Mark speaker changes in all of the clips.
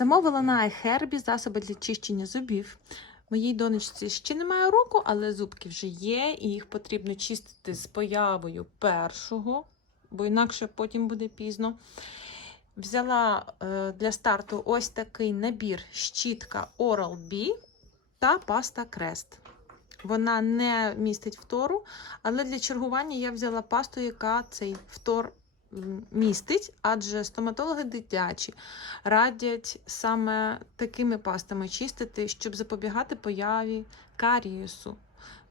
Speaker 1: Замовила на iHerb засоби для чищення зубів. Моїй донечці ще немає року, але зубки вже є, і їх потрібно чистити з появою першого, бо інакше потім буде пізно. Взяла е, для старту ось такий набір щітка Oral-B та паста Crest. Вона не містить втору, але для чергування я взяла пасту, яка цей втор м, містить, адже стоматологи дитячі радять саме такими пастами чистити, щоб запобігати появі карієсу.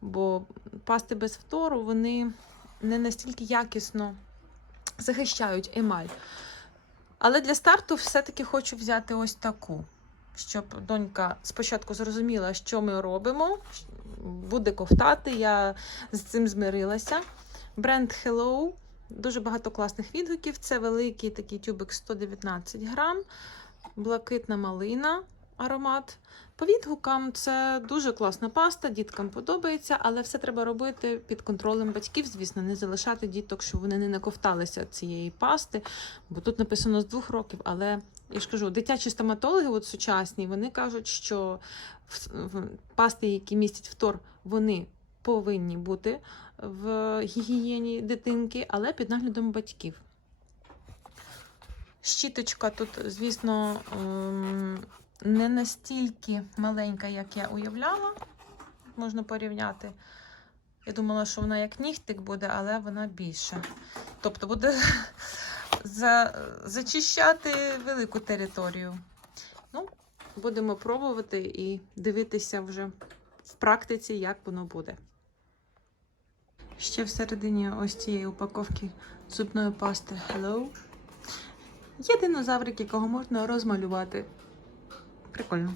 Speaker 1: Бо пасти без фтору вони не настільки якісно захищають емаль. Але для старту все-таки хочу взяти ось таку, щоб донька спочатку зрозуміла, що ми робимо. Буде ковтати, я з цим змирилася. Бренд Hello. Дуже багато класних відгуків. Це великий такий тюбик 119 грам, блакитна малина аромат. По відгукам це дуже класна паста, діткам подобається, але все треба робити під контролем батьків, звісно, не залишати діток, щоб вони не наковталися цієї пасти. Бо тут написано з двох років, але я ж кажу, дитячі стоматологи, от сучасні, вони кажуть, що пасти, які містять фтор, вони повинні бути в гігієні дитинки, але під наглядом батьків. Щіточка тут, звісно, ем, не настільки маленька, як я уявляла. Можна порівняти. Я думала, що вона як нігтик буде, але вона більша. Тобто буде за, зачищати велику територію. Ну, будемо пробувати і дивитися вже в практиці, як воно буде. Ще всередині ось цієї упаковки зубної пасти Hello. Є динозаврик, якого можна розмалювати. Прикольно.